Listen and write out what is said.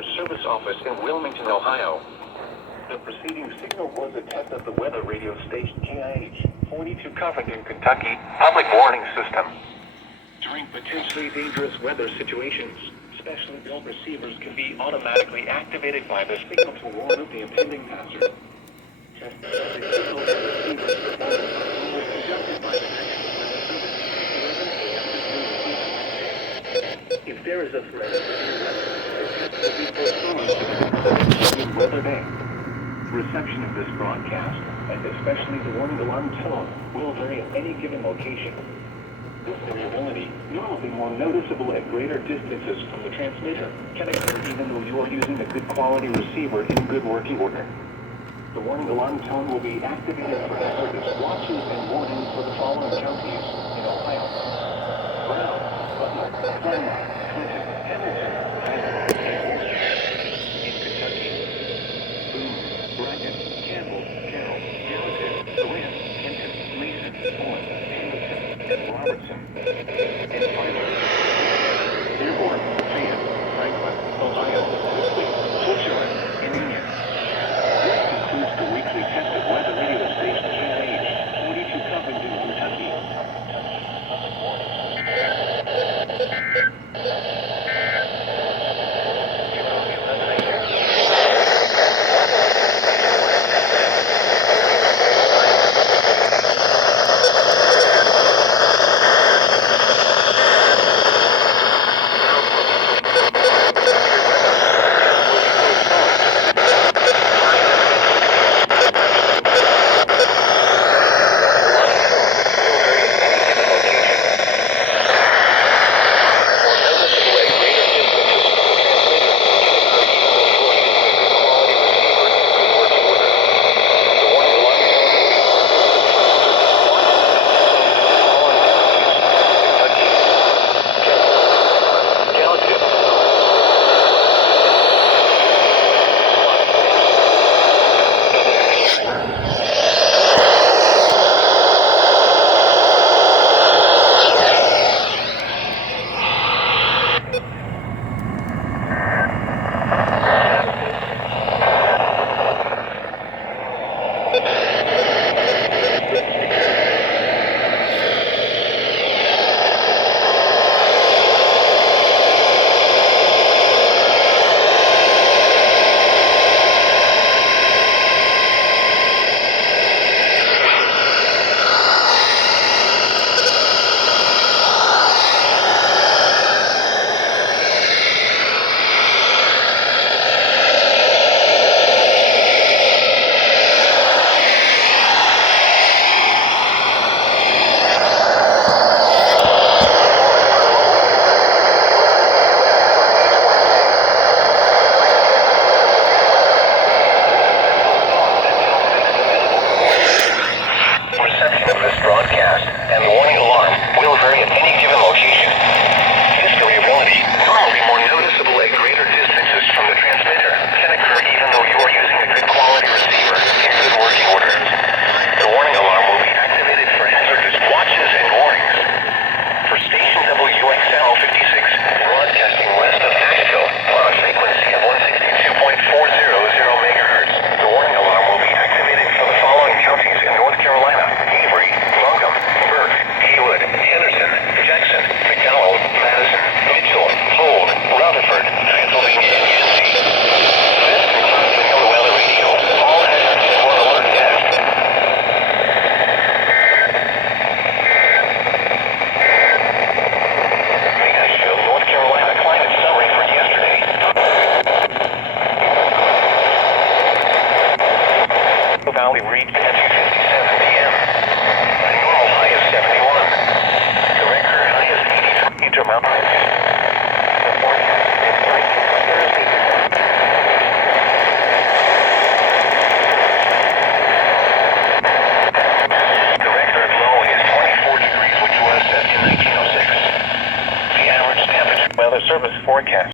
Weather Service Office in Wilmington, Ohio. The preceding signal was a test of the weather radio station KIH 42 Covington, Kentucky public warning system. During potentially dangerous weather situations, specially built receivers can be automatically activated by the signal to warn of the impending hazard. Testing of the signal and receivers performance was conducted by the National Weather Service at 11 a.m. If there is a threat of severe weather, the test will be postponed to the scheduled weather day. Reception of this broadcast, and especially the warning alarm tone, will vary at any given location. This variability, normally more noticeable at greater distances from the transmitter, can occur even though you are using a good quality receiver in good working order. The warning alarm tone will be activated for hazardous watches and warnings for the following counties in Ohio: Brown, Butler, Claremont, Clinton, Hamilton, Highland, and Warren. In Kentucky: Boone, Bryan, Campbell, Carroll, Gallatin, Grant, Kenton, Mason, Owen, Hamilton, and Robertson. And finally, Dearborn, Fayette, Franklin, Ohio, Switzerland, and Indiana. This concludes the weekly test of weather radio station KIH 42 Covington, Kentucky. Valley reached at 2:57 p.m. A normal high of 71. The record high is 83 to Mount High. The forecast is likely for Thursday. The record low is 24 degrees, which was set in 1906. The average temperature weather service forecast.